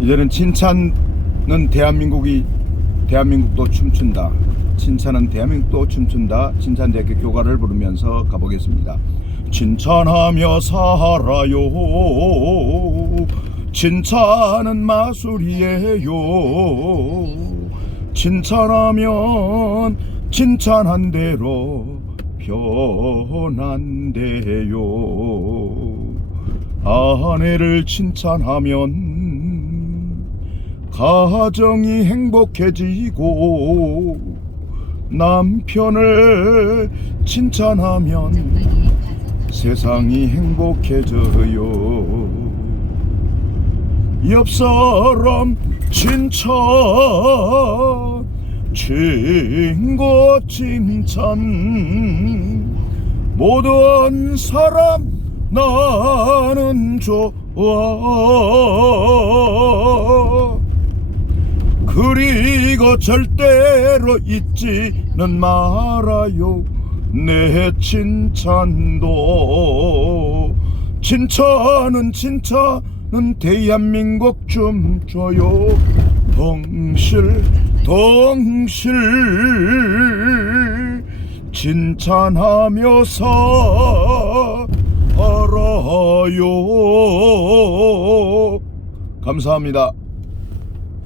이제는 칭찬은 대한민국이 대한민국도 춤춘다. 칭찬은 대한민국도 춤춘다. 칭찬대학교 교가를 부르면서 가보겠습니다. 칭찬하며 살아요. 칭찬은 마술이에요. 칭찬하면 칭찬한 대로 변한대요. 아내를 칭찬하면 가정이 행복해지고 남편을 칭찬하면 세상이 행복해져요. 옆 사람 칭찬, 친구 칭찬, 모든 사람 나는 좋아. 그리고 절대로 잊지는 말아요. 내 칭찬도. 칭찬은 칭찬은 대한민국 춤춰요. 동실 동실. 칭찬하며 살아요. 감사합니다